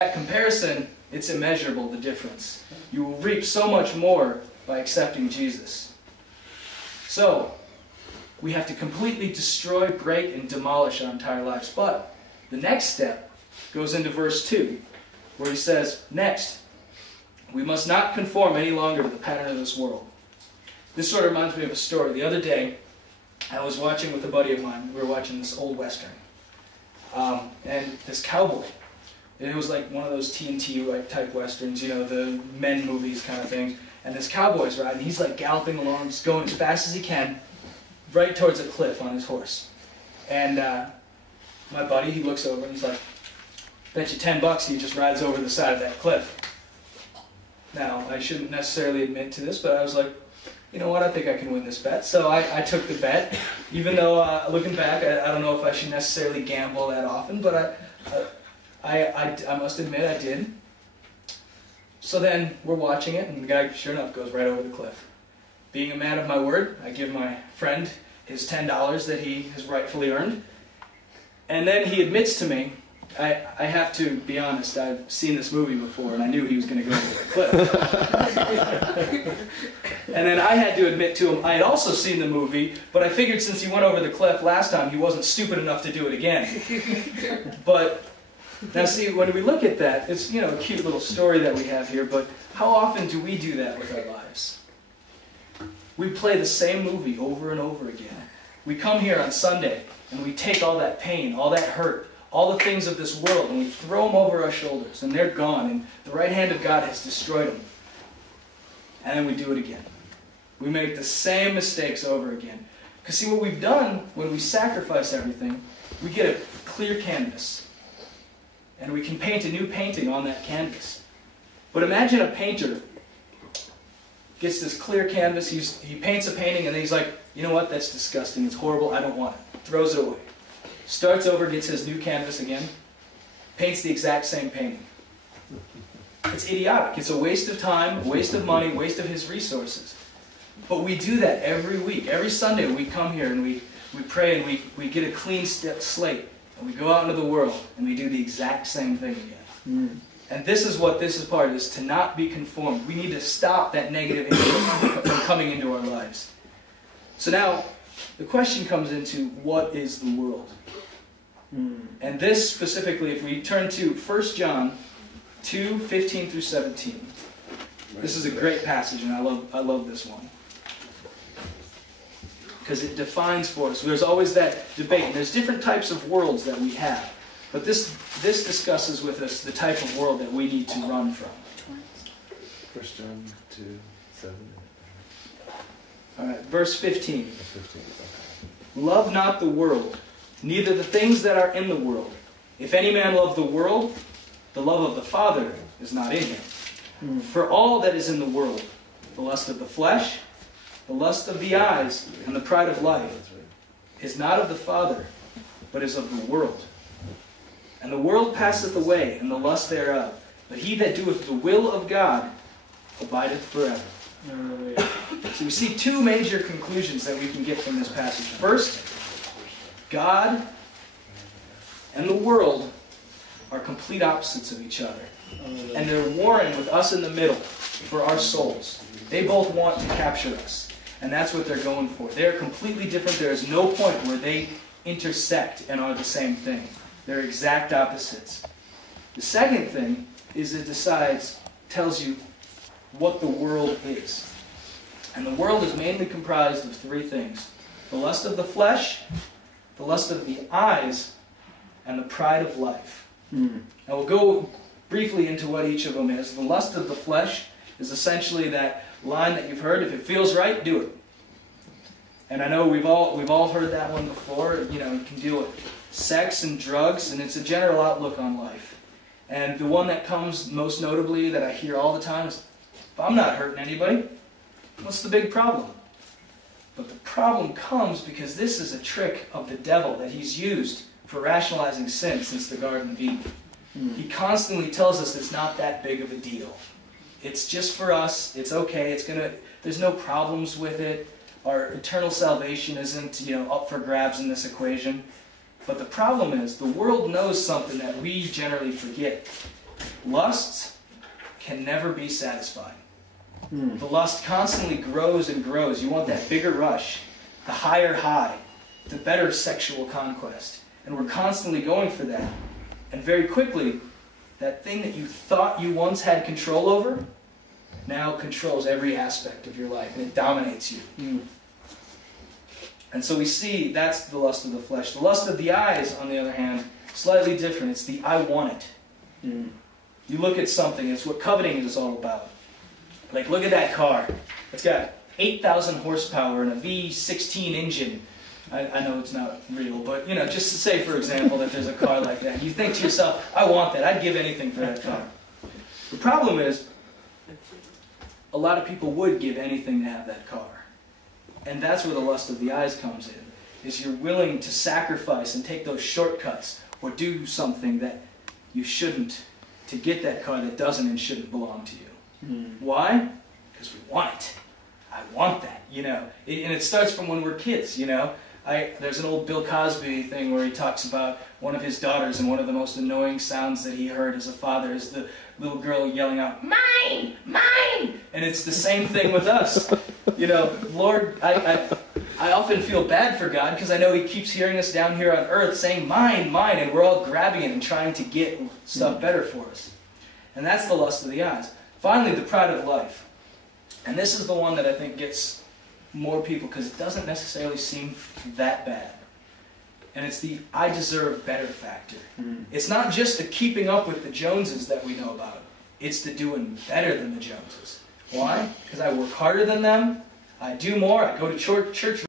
That comparison, it's immeasurable, the difference. You will reap so much more by accepting Jesus. So, we have to completely destroy, break, and demolish our entire lives. But the next step goes into verse 2, where he says, next, we must not conform any longer to the pattern of this world. This sort of reminds me of a story. The other day, I was watching with a buddy of mine. We were watching this old Western. And this cowboy, and it was like one of those TNT type Westerns, you know, the men movies kind of thing. And this cowboy's riding, he's like galloping along, just going as fast as he can, right towards a cliff on his horse. And my buddy, he looks over and he's like, bet you $10 he just rides over the side of that cliff. Now, I shouldn't necessarily admit to this, but I was like, you know what, I think I can win this bet. So I took the bet, even though looking back, I don't know if I should necessarily gamble that often, but I must admit I did. So then we're watching it, and the guy, sure enough, goes right over the cliff. Being a man of my word, I give my friend his $10 that he has rightfully earned. And then he admits to me, I have to be honest, I've seen this movie before, and I knew he was going to go over the cliff. And then I had to admit to him, I had also seen the movie, but I figured since he went over the cliff last time, he wasn't stupid enough to do it again. But now see, when we look at that, it's, you know, a cute little story that we have here, but how often do we do that with our lives? We play the same movie over and over again. We come here on Sunday, and we take all that pain, all that hurt, all the things of this world, and we throw them over our shoulders, and they're gone, and the right hand of God has destroyed them. And then we do it again. We make the same mistakes over again. Because see, what we've done when we sacrifice everything, we get a clear canvas. And we can paint a new painting on that canvas. But imagine a painter gets this clear canvas, he paints a painting, and then he's like, you know what, that's disgusting, it's horrible, I don't want it. Throws it away. Starts over, gets his new canvas again, paints the exact same painting. It's idiotic. It's a waste of time, a waste of money, a waste of his resources. But we do that every week. Every Sunday we come here and we pray and we get a clean slate. And we go out into the world and we do the exact same thing again. And this is what this is part of, is to not be conformed. We need to stop that negative influence from coming into our lives. So now, the question comes into, what is the world? And this specifically, if we turn to 1 John 2, 15 through 17. This is a great passage, and I love this one. Because it defines for us. There's always that debate, and there's different types of worlds that we have. But this discusses with us the type of world that we need to run from. 1 John 2, 7. All right, verse 15. Love not the world, neither the things that are in the world. If any man love the world, the love of the Father is not in him. For all that is in the world, the lust of the flesh, the lust of the eyes, and the pride of life, is not of the Father, but is of the world. And the world passeth away, and the lust thereof. But he that doeth the will of God abideth forever. So we see two major conclusions that we can get from this passage. First, God and the world are complete opposites of each other. And they're warring with us in the middle for our souls. They both want to capture us. And that's what they're going for. They're completely different. There is no point where they intersect and are the same thing. They're exact opposites. The second thing is it tells you what the world is. And the world is mainly comprised of three things. The lust of the flesh, the lust of the eyes, and the pride of life. Now we'll go briefly into what each of them is. The lust of the flesh is essentially that line that you've heard, if it feels right, do it. And I know we've all heard that one before. You know, you can deal with sex and drugs, and it's a general outlook on life. And the one that comes most notably that I hear all the time is, if I'm not hurting anybody, what's the big problem? But the problem comes because this is a trick of the devil that he's used for rationalizing sin since the Garden of Eden. He constantly tells us it's not that big of a deal. It's just for us, it's okay, there's no problems with it. Our eternal salvation isn't, up for grabs in this equation. But the problem is, the world knows something that we generally forget. lusts can never be satisfied. The lust constantly grows and grows. You want that bigger rush, the higher high, the better sexual conquest. And we're constantly going for that. And very quickly, that thing that you thought you once had control over now controls every aspect of your life, and it dominates you. And so we see that's the lust of the flesh. The lust of the eyes, on the other hand, slightly different. It's the I want it. You look at something, it's what coveting is all about. Like, look at that car. It's got 8,000 horsepower and a V16 engine. I know it's not real, but, just to say, for example, that there's a car like that. You think to yourself, I want that. I'd give anything for that car. The problem is, a lot of people would give anything to have that car. And that's where the lust of the eyes comes in, is you're willing to sacrifice and take those shortcuts or do something that you shouldn't to get that car that doesn't and shouldn't belong to you. Why? Because we want it. I want that, And it starts from when we're kids, There's an old Bill Cosby thing where he talks about one of his daughters, and one of the most annoying sounds that he heard as a father is the little girl yelling out, "Mine! Mine!" And it's the same thing with us. Lord, I often feel bad for God because I know He keeps hearing us down here on earth saying, "Mine, mine," and we're all grabbing it and trying to get stuff better for us. And that's the lust of the eyes. Finally, the pride of life. And this is the one that I think gets more people because it doesn't necessarily seem that bad. And it's the I deserve better factor. It's not just the keeping up with the Joneses that we know about. It's the doing better than the Joneses. Why? Because I work harder than them, I do more, I go to church